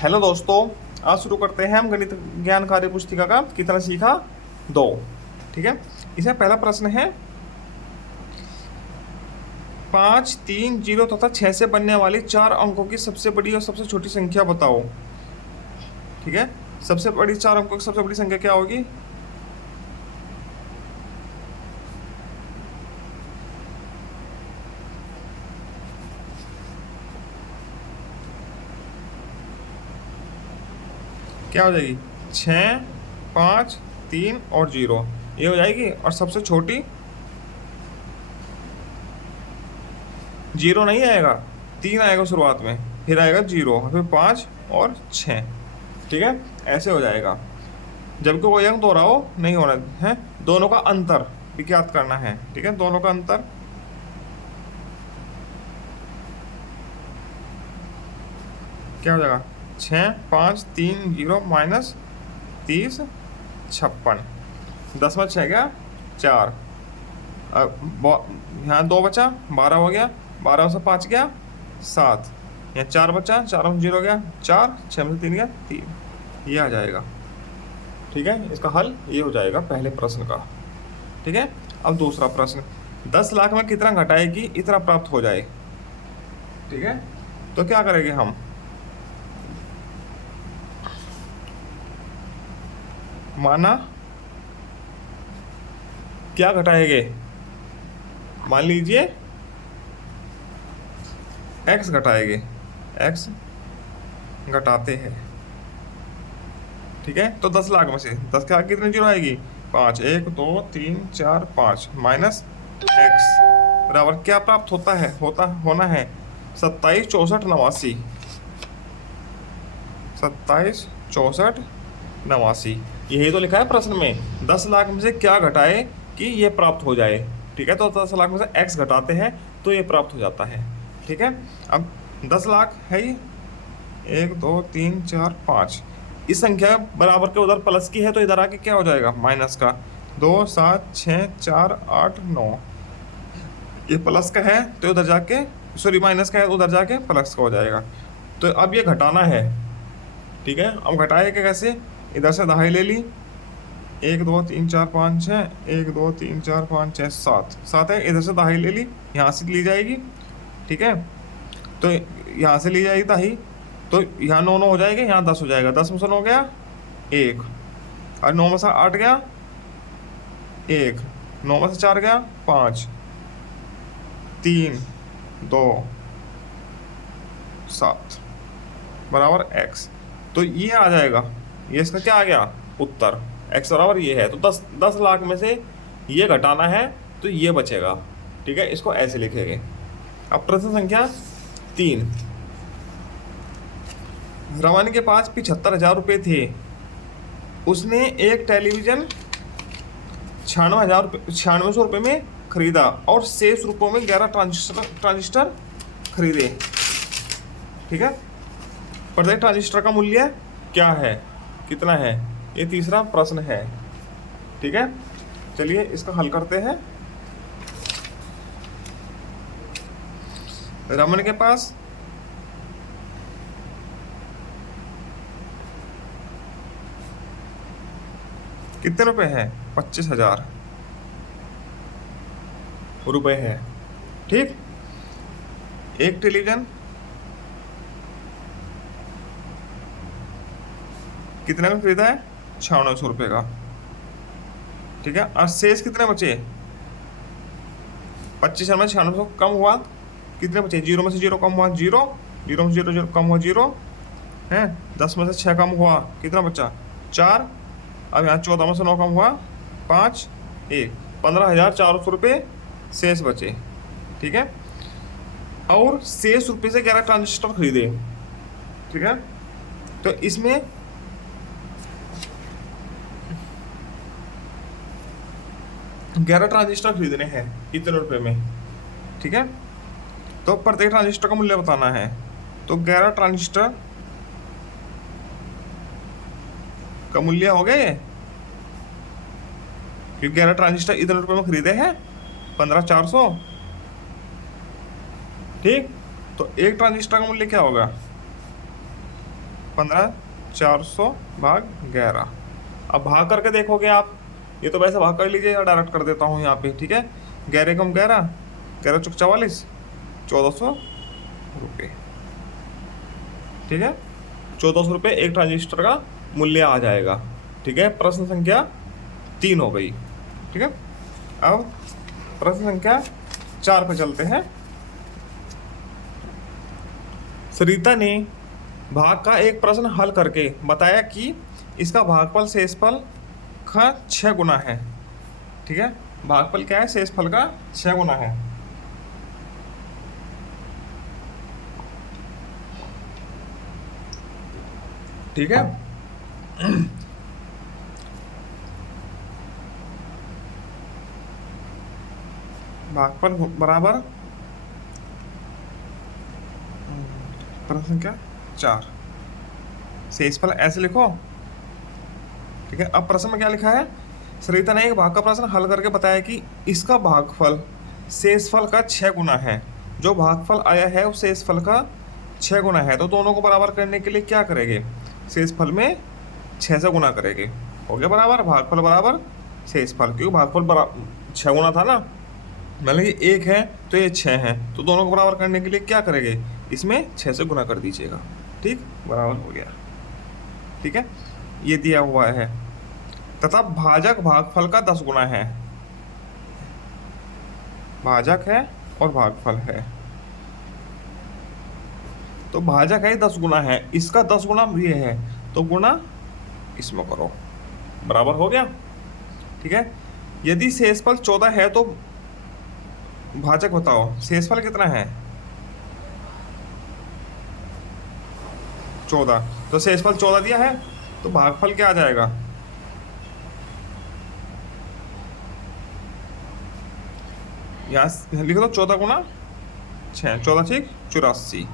Hello दोस्तों, आज शुरू करते हैं हम गणित ज्ञान कार्य पुस्तिका का कितना सीखा 2। ठीक है, इसमें पहला प्रश्न है 5, 3, 0 तथा 6 से बनने वाली 4 अंकों की सबसे बड़ी और सबसे छोटी संख्या बताओ। ठीक है, सबसे बड़ी 4 अंकों की सबसे बड़ी संख्या क्या होगी? क्या हो जाएगी? 6, 5, 3 और 0 ये हो जाएगी। और सबसे छोटी 0 नहीं आएगा, 3 आएगा शुरुआत में, फिर आएगा 0, फिर 5 और 6। ठीक है, ऐसे हो जाएगा। जबकि कोई अंक दोहराओ नहीं होना है, दोनों का अंतर भी ज्ञात करना है। ठीक है, दोनों का अंतर क्या हो जाएगा? 6, 5, 3, 0 माइनस 30, 56। 10 में 6 गया 4, यहाँ 2 बचा 12 हो गया, 12 में से 5 गया 7, यहाँ 4 बचा, 4 में 0 गया 4, 6 में से 3 गया 3, ये आ जाएगा। ठीक है, इसका हल ये हो जाएगा पहले प्रश्न का। ठीक है, अब दूसरा प्रश्न, 10 लाख में कितना घटाएगी इतना प्राप्त हो जाए। ठीक है, तो क्या करेंगे हम? माना क्या घटाएंगे? मान लीजिए x घटाएंगे, x घटाते हैं। ठीक है, तो 10 लाख में से 10 के आगे कितनी जीरो आएगी? 5, 1, 2, 3, 4, 5 माइनस x बराबर क्या प्राप्त होता है? होना है 27, 64, 89। 27, 64, 89 यही तो लिखा है प्रश्न में। 10 लाख में से क्या घटाए कि ये प्राप्त हो जाए। ठीक है, तो 10 लाख में से x घटाते हैं तो ये प्राप्त हो जाता है। ठीक है, अब 10 लाख है ही 1, 2, 3, 4, 5, इस संख्या बराबर के उधर प्लस की है तो इधर आके क्या हो जाएगा? माइनस का। 2, 7, 6, 4, 8, 9, ये प्लस का है तो उधर जाके, सॉरी माइनस का है तो उधर जाके प्लस का हो जाएगा। तो अब ये घटाना है। ठीक है, अब घटाएगा कैसे? इधर से दहाई ले ली, 1, 2, 3, 4, 5, 6, 1, 2, 3, 4, 5, 6, 7 है, इधर से दहाई ले ली, यहाँ से ली जाएगी। ठीक है, तो यहाँ से ली जाएगी दहाई, तो यहाँ 9 9 हो जाएगा, यहाँ 10 हो जाएगा। 10 में से 9 गया 1, और 9 में से 8 गया 1, 9 में से 4 गया 5, 3, 2, 7 बराबर x। तो ये आ जाएगा, ये इसका क्या आ गया? उत्तर x बराबर ये है। तो 10 लाख में से ये घटाना है तो ये बचेगा। ठीक है, इसको ऐसे लिखेंगे। अब प्रश्न संख्या 3, रमन के पास 75,000 रुपये थे। उसने एक टेलीविज़न 96,000 रुपये में खरीदा और शेष रुपयों में 11 ट्रांजिस्टर खरीदे। ठीक है, प्रत्येक ट्रांजिस्टर का मूल्य क्या है, कितना है? ये तीसरा प्रश्न है। ठीक है, चलिए इसका हल करते हैं। रमन के पास कितने रुपए हैं? 25,000 रुपए है। ठीक, एक टेलीविजन कितने में खरीदा है? 9600 रुपये का। ठीक है, और शेष कितने बचे? 25 में 9600 कम हुआ, कितने बचे? 0 में से 0 कम हुआ 0, 0 में से 0 कम हुआ 0 है। 10 में से 6 कम हुआ, कितना बचा? 4। अब यहाँ 14 में से 9 कम हुआ 5, 1, 15,400 रुपये शेष बचे। ठीक है, और शेष रुपये से 11 ट्रांजिस्टर खरीदे। ठीक है, तो इसमें 11 ट्रांजिस्टर खरीदने हैं इतने रुपए में। ठीक है, तो प्रत्येक ट्रांजिस्टर का मूल्य बताना है। तो 11 ट्रांजिस्टर का मूल्य हो गया ये, क्योंकि 11 ट्रांजिस्टर इतने रुपए में खरीदे हैं 15,400। ठीक, तो एक ट्रांजिस्टर का मूल्य क्या होगा? 15 400 भाग 11। अब भाग करके देखोगे आप, ये तो वैसे भाग कर लीजिए या डायरेक्ट कर देता हूँ यहाँ पे, ठीक है। 11 कम 11, 11 चौक 44, 1400 रुपये, ठीक है। 1400 रुपये एक ट्रांजिस्टर का मूल्य आ जाएगा, ठीक है। प्रश्न संख्या 3 हो गई, ठीक है। अब प्रश्न संख्या 4 पे चलते हैं। सरिता ने भाग का एक प्रश्न हल करके बताया कि इसका भागफल शेषफल का 6 गुना है, ठीक है। भागफल क्या है? शेषफल का 6 गुना है। ठीक है। भागफल बराबर प्रश्न संख्या 4, शेषफल ऐसे लिखो, ठीक है। अब प्रश्न में क्या लिखा है? सरिता ने एक भाग का प्रश्न हल करके बताया कि इसका भागफल शेषफल का 6 गुना है। जो भागफल आया है वो शेषफल का 6 गुना है, तो दोनों को बराबर करने के लिए क्या करेंगे? शेषफल में 6 से गुना करेंगे, हो गया बराबर। भागफल बराबर शेषफल, क्योंकि भागफल 6 गुना था ना, मतलब ये 1 है तो ये 6 है, तो दोनों को बराबर करने के लिए क्या करेंगे? इसमें 6 से गुना कर दीजिएगा, ठीक, बराबर हो गया, ठीक है। ये दिया हुआ है। तथा भाजक भागफल का 10 गुना है, भाजक है और भागफल है, तो भाजक है 10 गुना है, इसका 10 गुना ये है, तो गुना इसमें करो, बराबर हो गया, ठीक है। यदि शेषफल 14 है तो भाजक बताओ शेषफल कितना है? 14, तो शेषफल 14 दिया है, तो भागफल क्या आ जाएगा? यहाँ लिख दो 14 गुना 6, 14 ठीक 84,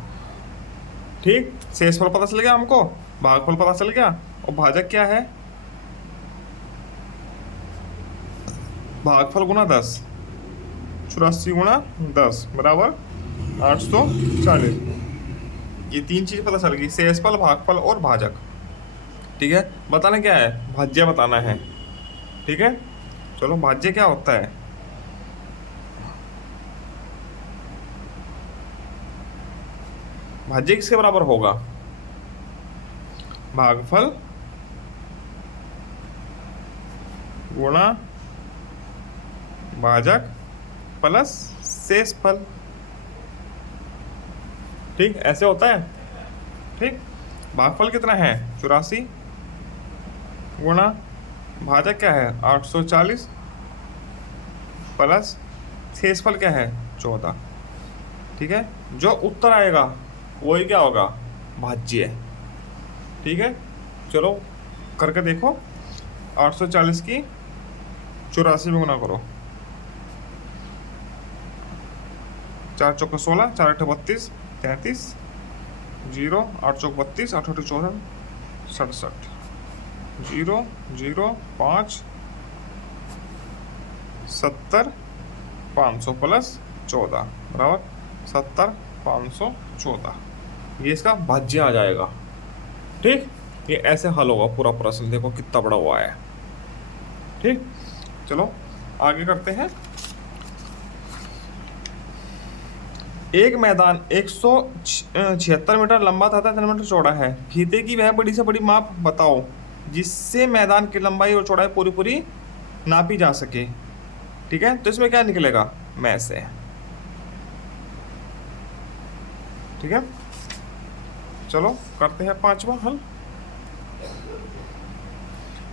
ठीक। शेषफल पता चल गया हमको, भागफल पता चल गया, और भाजक क्या है? भागफल गुना 10, 84 गुना 10 बराबर 840। ये 3 चीज पता चल गई, शेषफल, भागफल और भाजक, ठीक है। बताना क्या है? भाज्य बताना है, ठीक है। चलो भाज्य क्या होता है? भाज्य किसके बराबर होगा? भागफल गुणा भाजक प्लस शेषफल, ठीक, ऐसे होता है, ठीक। भागफल कितना है? 84 गुणा भाजक क्या है? 840 प्लस शेषफल क्या है? 14, ठीक है। जो उत्तर आएगा वही क्या होगा? भाज्य, ठीक है। चलो करके देखो, 840 की 84 में गुना करो, 4 चौके 16, 4 अट्ठे 32, 33, 0, 8 चौक 32, 8 अट्ठे 64, 67, 0 0 5 70 500 प्लस 14 बराबर 70 514, ये इसका भाज्य आ जाएगा, ठीक। ये ऐसे हल होगा पूरा प्रश्न, देखो कितना बड़ा हुआ है, ठीक। चलो आगे करते हैं। एक मैदान 176 मीटर लंबा तथा 3 मीटर चौड़ा है। फीते की वह बड़ी से बड़ी माप बताओ जिससे मैदान की लंबाई और चौड़ाई पूरी पूरी नापी जा सके, ठीक है। तो इसमें क्या निकलेगा? में से, ठीक है। चलो करते हैं 5वां हल।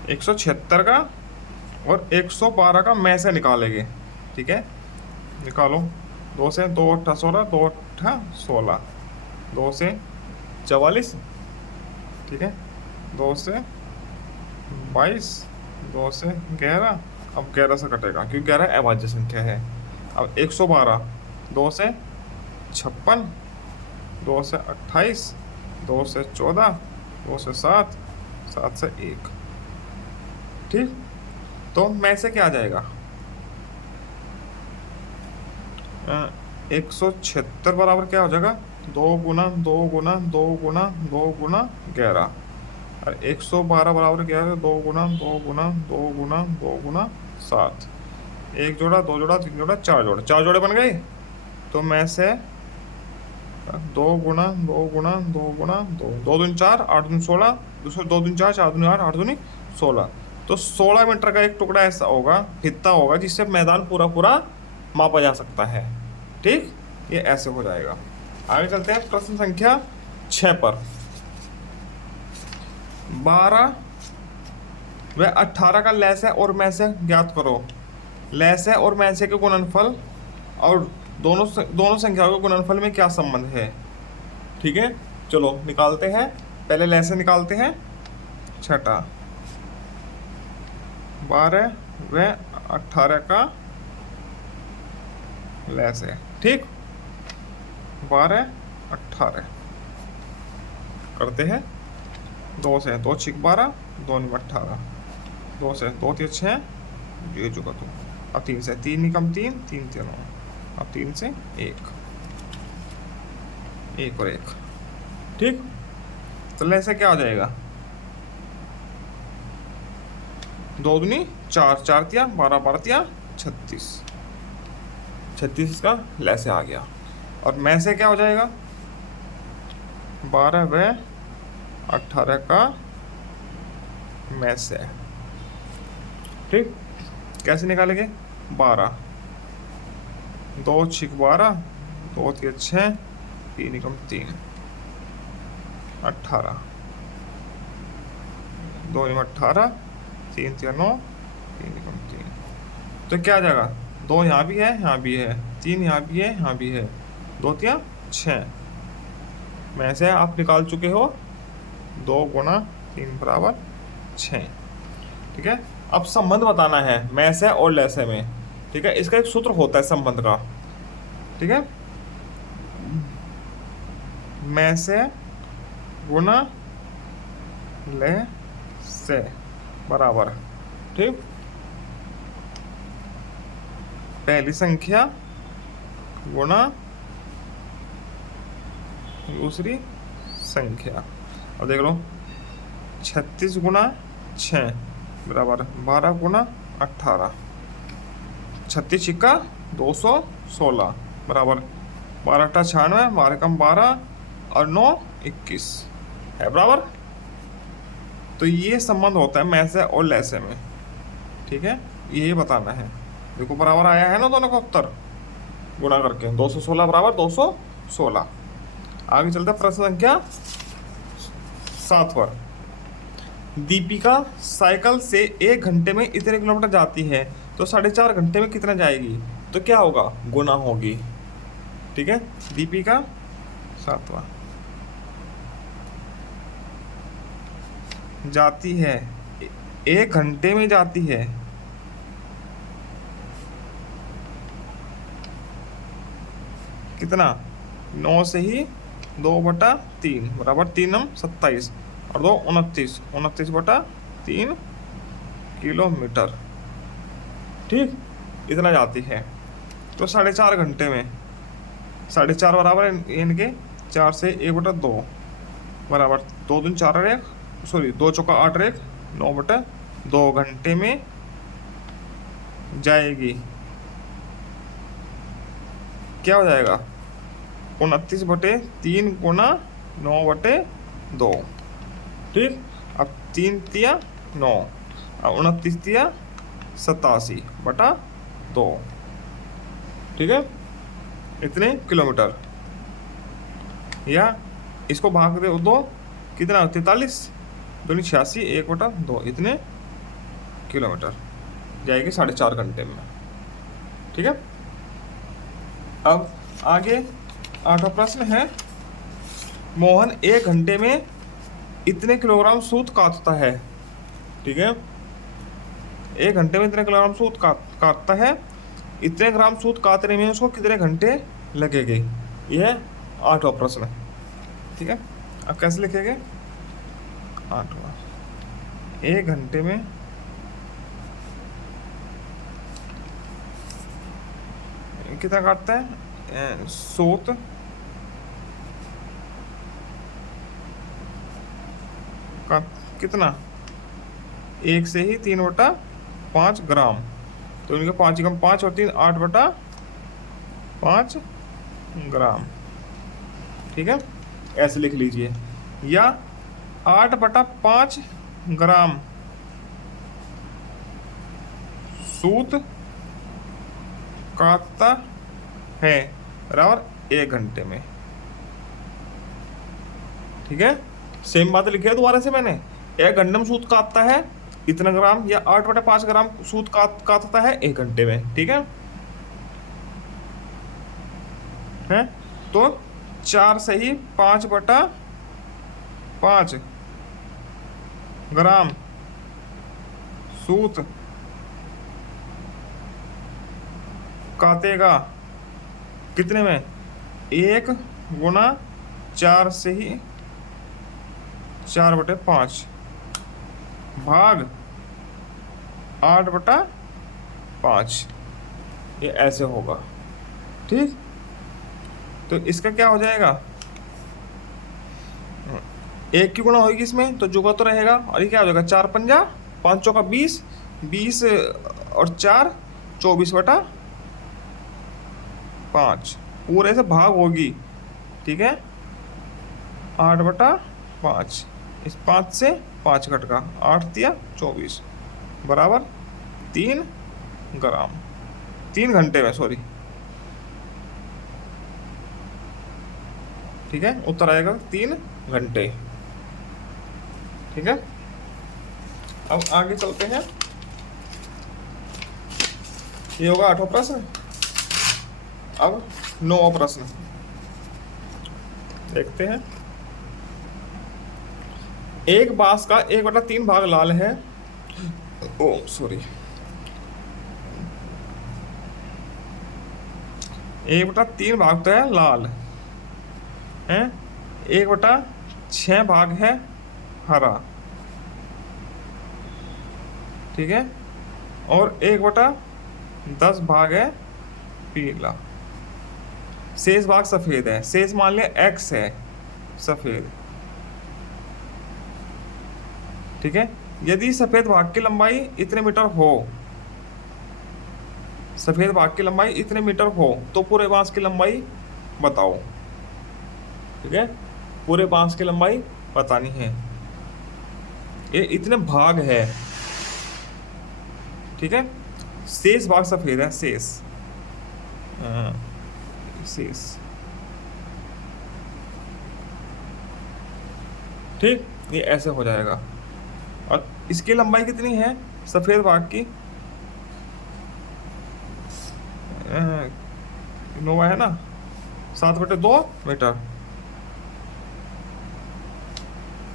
176 का और 112 का में से निकालेंगे, ठीक है। निकालो, 2 से 2 अट्ठा 16, 2 अट्ठा 16, 2 से 44, ठीक है, 2 से 22, 2 से 11, अब 11 से कटेगा क्योंकि 11 अभाज्य संख्या है। अब 112, 2 से 56, 2 से 28, 2 से 14, 2 से 7, 7 से 1, ठीक। तो में से क्या आ जाएगा? 176 बराबर क्या हो जाएगा? 2 गुना और 112 बराबर क्या है? 2 गुना एक जोड़ा, दो जोड़ा, तीन जोड़ा, चार जोड़े बन गए। तो मैं से 2 दो दूनी 4, 8 दूनी 16, दूसरे 2 दूनी 4, 4 दूनी 8, 8 दूनी 16। तो 16 मीटर का एक टुकड़ा ऐसा होगा, फित्ता होगा, जिससे मैदान पूरा पूरा मापा जा सकता है। ठीक, ये ऐसे हो जाएगा। आगे चलते हैं प्रश्न संख्या 6 पर। 12 व 18 का लैसे और मैसे ज्ञात करो। लैसे और मैसे के गुणनफल और दोनों संख्याओं के गुणनफल में क्या संबंध है? ठीक है, चलो निकालते हैं। पहले लैसे निकालते हैं। छठा 12 व 18 का लैसे। ठीक, 12 18 करते हैं। 2 से 2 6 12, 2 9 18, 2 से 2 3 6, ये जो का तुम। अब 3 से 3 निकम 3, 3 3 9, अब 3 से 1, 1 और 1। ठीक, तो ऐसे क्या हो जाएगा? 2 दूनी 4, 4 तिया 12, 12 तिया 36, 36 इसका लैसे आ गया। और मैं से क्या हो जाएगा? 12 व 18 का मैं से। ठीक, कैसे निकालेंगे? 12, 2 6 12, 2 3 6, 3 एकम 3, 18, 2 9 18, 3 3 9, 3 एकम 3। तो क्या आ जाएगा? 2 यहाँ भी है, यहाँ भी है, 3 यहाँ भी है, यहाँ भी है, 2 3 6। में से आप निकाल चुके हो 2 गुना 3 बराबर 6। ठीक है, अब संबंध बताना है मैं से और लैसे में। ठीक है, इसका एक सूत्र होता है संबंध का। ठीक है, मैं से गुना ले से बराबर। ठीक, पहली संख्या गुना दूसरी संख्या। अब देख लो, 36 गुना 6 बराबर 12 गुना 18, 36 छिक्का 216 बराबर 12 अट्ठा 96, 12 कम 12 और 9 21 है बराबर। तो ये संबंध होता है मैं से और लैसे में। ठीक है, ये बताना है। देखो बराबर आया है ना दोनों का उत्तर गुणा करके, 216 बराबर 216। आगे चलते प्रश्न संख्या 7 पर। दीपिका साइकिल से 1 घंटे में इतने किलोमीटर जाती है, तो 4.5 घंटे में कितना जाएगी? तो क्या होगा? गुना होगी। ठीक है, दीपिका 7वां जाती है, 1 घंटे में जाती है, कितना? 9 से ही 2/3 बराबर 3 27 और 2 29, 29/3 किलोमीटर। ठीक, इतना जाती है। तो 4.5 घंटे में 4.5 बराबर इनके 4 से 1/2 बराबर 2 दूनी 4 और 1, सॉरी 2 चौका 8 और 1, 9/2 घंटे में जाएगी। क्या हो जाएगा? 29/3 गुना 9/2। ठीक, अब 3 तिया 9, अब 29 तिया 87/2। ठीक है, इतने किलोमीटर। या इसको भाग दे दो, कितना? 43 दूनी 86, 1/2, इतने किलोमीटर जाएगी 4.5 घंटे में। ठीक है, अब आगे 8वां प्रश्न है। मोहन 1 घंटे में इतने किलोग्राम सूत काटता है। ठीक है, 1 घंटे में इतने किलोग्राम सूत काटता है, इतने ग्राम सूत काटने में उसको कितने घंटे लगेंगे? यह है 8वां प्रश्न। ठीक है, अब कैसे लिखेंगे? 8वां, 1 घंटे में कितना काटता है सूत का कितना, 1 से ही 3/5 ग्राम। तो इनके 5 कम 5 और 3 8/5 ग्राम। ठीक है, ऐसे लिख लीजिए। या 8/5 ग्राम सूत काटता है बराबर 1 घंटे में। ठीक है, सेम बात लिखी है दोबारा से मैंने। 1 घंटे में सूत काटता है इतना ग्राम, या 8/5 ग्राम सूत काटता है 1 घंटे में। ठीक है तो 4 से ही 5/5 ग्राम सूत काटेगा कितने में, 1 × 4 से ही 4/5 भाग 8/5। ये ऐसे होगा। ठीक, तो इसका क्या हो जाएगा, 1 की गुणा होगी इसमें तो जुगा तो रहेगा, और ये क्या हो जाएगा, 4×5 5 चौका 20, 20 और 4 24/5 पूरे से भाग होगी। ठीक है, 8/5, इस 5 से 5 घट का 8 दिया 24 बराबर 3 ग्राम 3 घंटे में, सॉरी। ठीक है, उत्तर आएगा 3 घंटे। ठीक है, अब आगे चलते हैं। ये होगा 8वां प्रश्न। अब 9वां प्रश्न देखते हैं। एक बांस का 1/3 भाग लाल है। ओ सॉरी, 1/3 भाग तो है लाल है, 1/6 भाग है हरा। ठीक है, और 1/10 भाग है पीला। शेष भाग सफेद है। शेष मान लिया x है सफेद। ठीक है, यदि सफेद भाग की लंबाई इतने मीटर हो, सफेद भाग की लंबाई इतने मीटर हो तो पूरे बांस की लंबाई बताओ। ठीक है, पूरे बांस की लंबाई बतानी है। ये इतने भाग है। ठीक है, शेष भाग सफेद है, शेष शेष। ठीक, ये ऐसे हो जाएगा। और इसकी लंबाई कितनी है सफेद भाग की, नोवा है ना, 7/2 मीटर।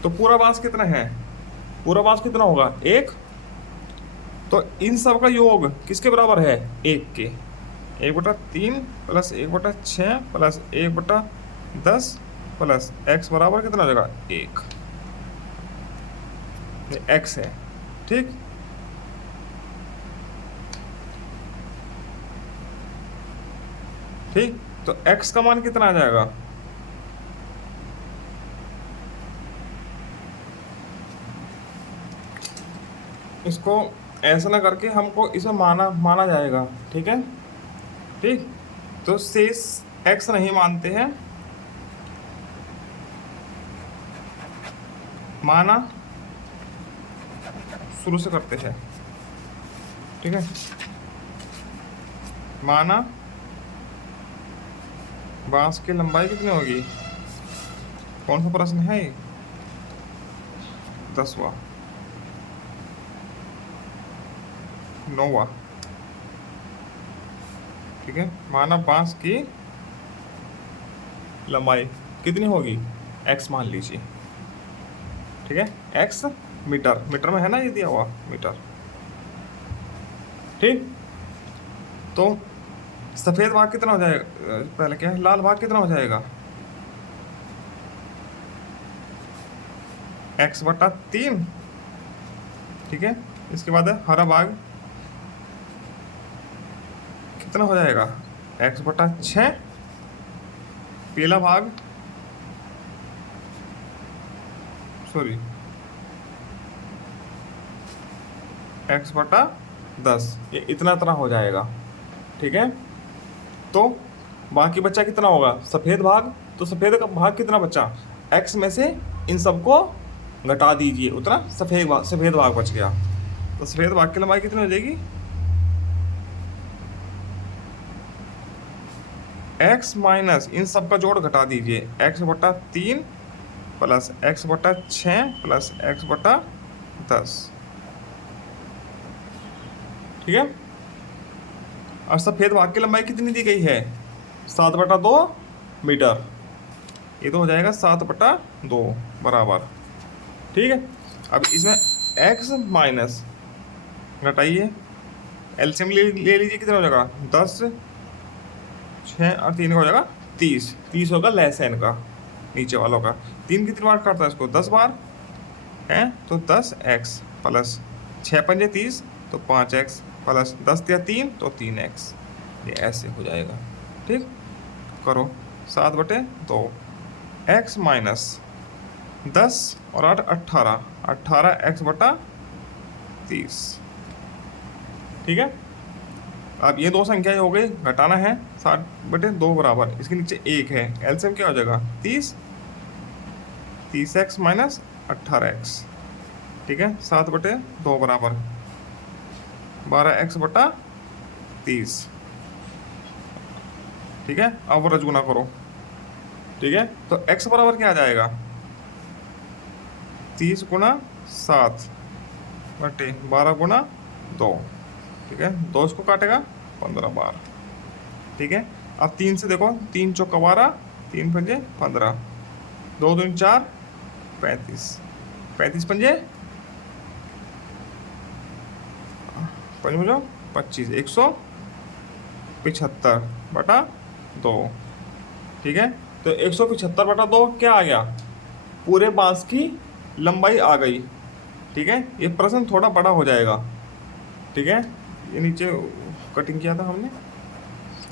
तो पूरा बांस कितना है, पूरा बांस कितना होगा 1। तो इन सब का योग किसके बराबर है, 1 के। 1/3 प्लस 1/6 प्लस 1/10 प्लस x बराबर कितना हो जाएगा 1। ये x है। ठीक, ठीक, तो x का मान कितना आ जाएगा, इसको ऐसा ना करके हमको इसे माना जाएगा। ठीक है, ठीक, तो शेष x नहीं मानते हैं, माना शुरू से करते हैं। ठीक है, माना बांस की लंबाई कितनी होगी, कौन सा प्रश्न है ये, 10वां 9वां। ठीक है, माना बांस की लंबाई कितनी होगी, x मान लीजिए। ठीक है, x मीटर, मीटर में है ना ये दिया हुआ मीटर। ठीक, तो सफेद भाग कितना हो जाएगा, पहले क्या है, लाल भाग कितना हो जाएगा, x/3। ठीक है, इसके बाद है हरा भाग कितना हो जाएगा, x/6। पीला भाग, सॉरी x बटा 10, ये इतना इतना हो जाएगा। ठीक है, तो बाकी बच्चा कितना होगा, सफ़ेद भाग। तो सफ़ेद का भाग कितना बचा, x में से इन सबको घटा दीजिए, उतना सफ़ेद भाग बच गया। तो सफ़ेद भाग की लंबाई कितनी हो जाएगी, x माइनस इन सब का जोड़ घटा दीजिए, x बटा 3 प्लस x बटा 6 प्लस x बटा 10। ठीक है, और सफ़ेद भाग की लंबाई कितनी दी गई है, 7/2 मीटर। ये तो हो जाएगा 7/2 बराबर। ठीक है, अब इसमें x माइनस घटाइए, एलसीएम ले लीजिए, कितना हो जाएगा 10, 6 और 3 का हो जाएगा 30। 30 होगा लहसैन का, नीचे वालों का। 3 कितनी बार काटता है इसको, 10 बार है, तो 10x प्लस 6 पंजे 30 तो 5x प्लस 10 या 3 तो 3x। ये ऐसे हो जाएगा। ठीक, करो 7/2, x माइनस 10 और 8 18, 18x बटा 30। ठीक है, अब ये दो संख्या हो गई, घटाना है 7/2 बराबर, इसके नीचे 1 है, एलसीएम क्या हो जाएगा 30, 30x माइनस 18x। ठीक है, 7/2 बराबर 12x बटा 30। ठीक है, अब रज गुना करो। ठीक है, तो x बराबर क्या आ जाएगा, 30 गुना 7 बटे 12 गुना 2। ठीक है, 2 इसको काटेगा 15 बार। ठीक है, अब 3 से देखो, 3 चौका 12, 3 पंजे 15, 2 दूनी 4, 35, 35 पंजे 25, 175/2। ठीक है, तो 175/2 क्या आ गया, पूरे बांस की लंबाई आ गई। ठीक है, ये प्रश्न थोड़ा बड़ा हो जाएगा। ठीक है, ये नीचे कटिंग किया था हमने,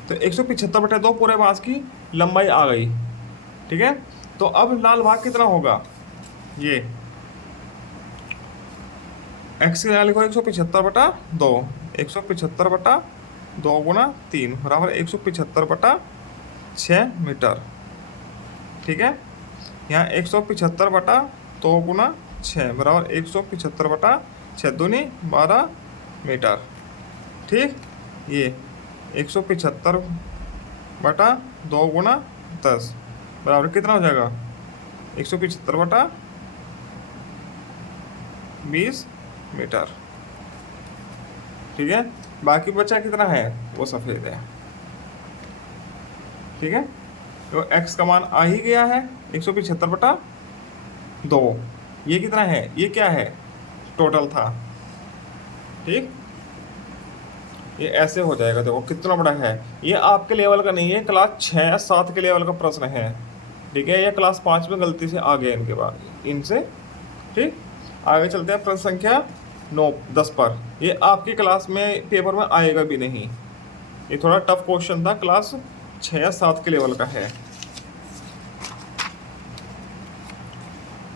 तो 175/2 पूरे बांस की लंबाई आ गई। ठीक है, तो अब लाल भाग कितना होगा, ये x के यहाँ लिखो 175/2, 175/2 गुना 3 बराबर 175/6 मीटर। ठीक है, यहाँ 175/2 गुना 6 बराबर 175/6 दूनी 12 मीटर। ठीक, ये 175/2 गुना 10 बराबर कितना हो जाएगा, 175/20 मीटर। ठीक है, बाकी बचा कितना है, वो सफ़ेद है। ठीक है, तो x का मान आ ही गया है 175/2। ये कितना है, ये क्या है, टोटल था। ठीक, ये ऐसे हो जाएगा, देखो कितना बड़ा है। ये आपके लेवल का नहीं है, क्लास 6 या 7 के लेवल का प्रश्न है। ठीक है, ये क्लास 5 में गलती से आ गया इनके बाद इनसे। ठीक, आगे चलते हैं प्रश्न संख्या 9 10 पर। ये आपकी क्लास में पेपर में आएगा भी नहीं, ये थोड़ा टफ क्वेश्चन था, क्लास 6 या 7 के लेवल का है।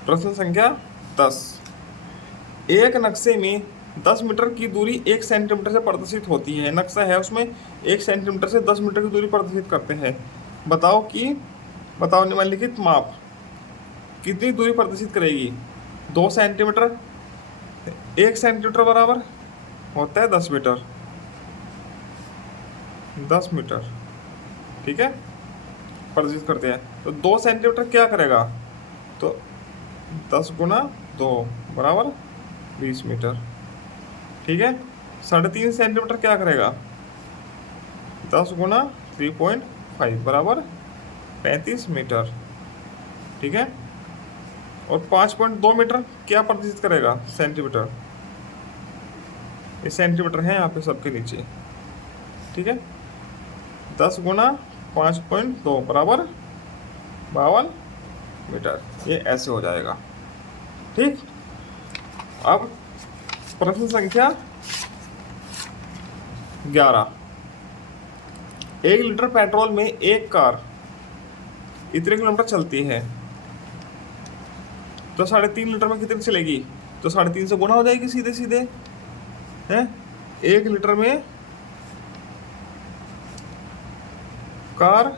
प्रश्न संख्या 10, एक नक्शे में 10 मीटर की दूरी 1 सेंटीमीटर से प्रदर्शित होती है। नक्शा है, उसमें 1 सेंटीमीटर से 10 मीटर की दूरी प्रदर्शित करते हैं। बताओ निम्नलिखित माप कितनी दूरी प्रदर्शित करेगी। 2 सेंटीमीटर, 1 सेंटीमीटर बराबर होता है 10 मीटर, 10 मीटर। ठीक है, प्रदर्शित करते हैं, तो 2 सेंटीमीटर क्या करेगा, तो 10 गुना 2 बराबर 20 मीटर। ठीक है, 3.5 सेंटीमीटर क्या करेगा, 10 गुना 3.5 बराबर 35 मीटर। ठीक है, और 5.2 मीटर क्या प्रदर्शित करेगा, सेंटीमीटर। ये सेंटीमीटर है यहाँ पे सबके नीचे। ठीक है, 10 गुना 5.2 बराबर 52 मीटर। ये ऐसे हो जाएगा। ठीक, अब प्रश्न संख्या 11, 1 लीटर पेट्रोल में एक कार इतने किलोमीटर चलती है, तो 3.5 लीटर में कितनी चलेगी, तो 3.5 से गुना हो जाएगी सीधे सीधे। है 1 लीटर में कार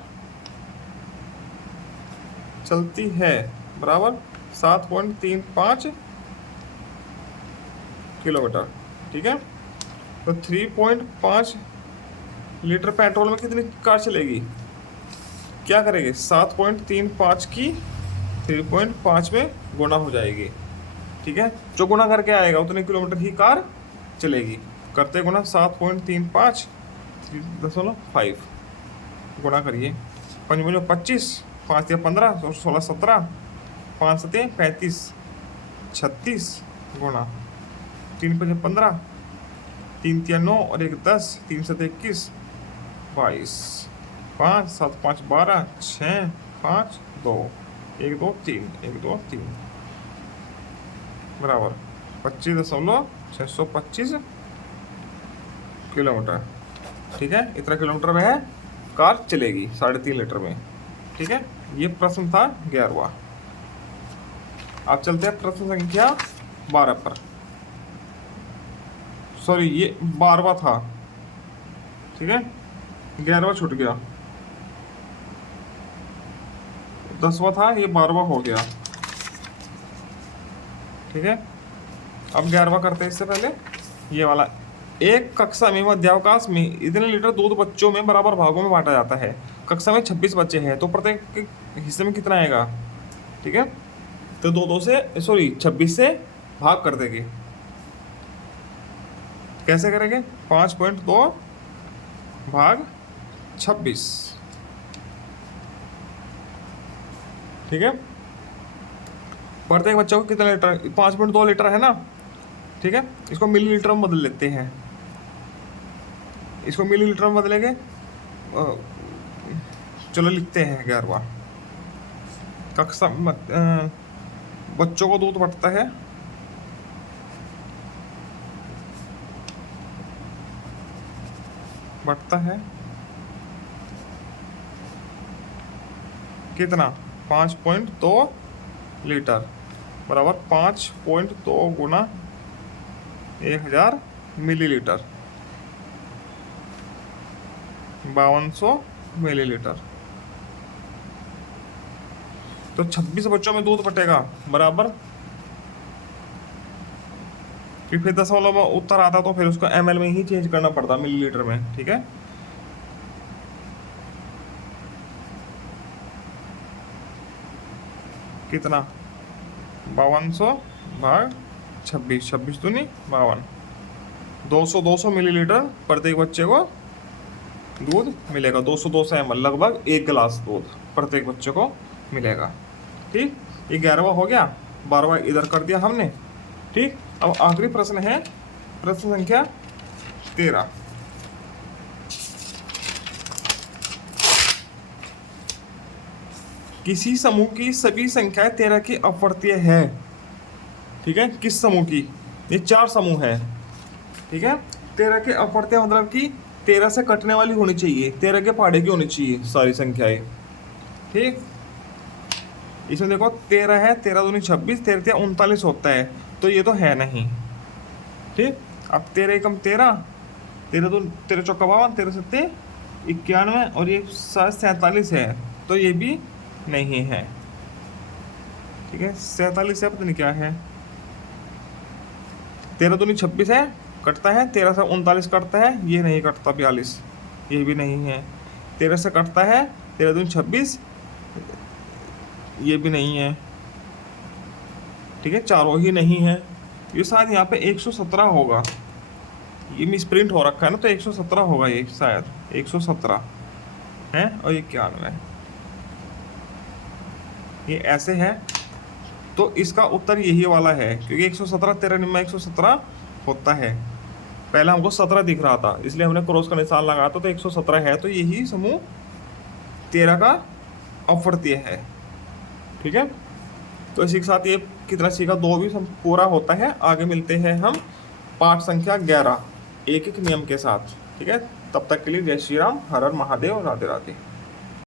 चलती है बराबर 7.35 किलोमीटर। ठीक है, तो 3.5 लीटर पेट्रोल में कितनी कार चलेगी? क्या करेंगे, 7.35 की 3.5 में गुना हो जाएगी। ठीक है, जो गुना करके आएगा उतने किलोमीटर ही कार चलेगी। करते गुना 7.35 3.5 गुना करिए, 5 25, 5 या 15, 16 17, 5 7 35, 36 गुना 3 5 15, 3 3 9 और 1 10, 3 7 21, 22, 5 7 5 12, 6 5 2, 1 2 3, 1 2 3 बराबर 25.625 किलोमीटर। ठीक है, इतना किलोमीटर में है कार चलेगी 3.5 लीटर में। ठीक है, ये प्रश्न था 11वां। अब चलते हैं प्रश्न संख्या 12 पर। सॉरी, ये 12वां था। ठीक है, 11वां छूट गया, 10वां था, ये 12वां हो गया। ठीक है, अब 11वां करते हैं। इससे पहले ये वाला, एक कक्षा में मध्यावकाश में इतने लीटर दूध बच्चों में बराबर भागों में बांटा जाता है। कक्षा में 26 बच्चे हैं तो प्रत्येक के हिस्से में कितना आएगा? ठीक है, तो 26 से भाग कर देंगे। कैसे करेंगे? 5.2 भाग 26। ठीक है, प्रत्येक बच्चे को कितना लीटर? 5.2 लीटर है ना। ठीक है, इसको मिलीलीटर में बदल लेते हैं। इसको मिलीलीटर में बदलेंगे, चलो लिखते हैं 11वां। कक्षा बच्चों को दूध बंटता है कितना? 5.2 लीटर बराबर 5.2 गुना 1000 मिलीलीटर, 5200 मिलीलीटर। तो 26 बच्चों में दूध बटेगा बराबर, फिर 10 में उत्तर आता तो फिर उसको ml में ही चेंज करना पड़ता, मिलीलीटर में। ठीक है, कितना? 5200 भाग 26, 26 दूनी 52, 200 मिलीलीटर प्रत्येक बच्चे को दूध मिलेगा। 200 ml लगभग 1 गिलास दूध प्रत्येक बच्चे को मिलेगा। ठीक, ये 11वां हो गया, 12वां इधर कर दिया हमने। ठीक, अब आखिरी प्रश्न है प्रश्न संख्या 13। किसी समूह की सभी संख्याएं 13 की अपवर्तीय है। ठीक है, किस समूह की? ये 4 समूह है। ठीक है, 13 के अपवर्तीय मतलब कि 13 से कटने वाली होनी चाहिए, 13 के पहाड़े की होनी चाहिए सारी संख्याएं। ठीक, इसमें देखो 13 है, 13 दूनी 26, 13 39 होता है, तो ये तो है नहीं। ठीक, अब 13 एकम 13, 13 चौका 52, 13 सत्ते 91 और ये 47 है, तो ये भी नहीं है। ठीक है, 47 है, पता नहीं क्या है। 13 दूनी 26 है, कटता है। 13 से 39 कटता है, ये नहीं कटता। 42, ये भी नहीं है। 13 से कटता है, 13 दूनी 26, ये भी नहीं है। ठीक है, चारों ही नहीं है। ये शायद यहाँ पे 117 होगा, ये मिस प्रिंट हो रखा है ना, तो 117 होगा ये शायद। 117 है और 91, ये ऐसे है। तो इसका उत्तर यही वाला है, क्योंकि 117 13 निम्न 117 होता है। पहले हमको 17 दिख रहा था, इसलिए हमने क्रॉस का निशान लगाया था, तो 117 है, तो यही समूह 13 का अपवर्तीय है। ठीक है, तो इसी के साथ ये कितना सीखा, 2 भी पूरा होता है। आगे मिलते हैं हम पाठ संख्या 11 एक एक नियम के साथ। ठीक है, तब तक के लिए जय श्री राम, हर हर महादेव, राधे राधे।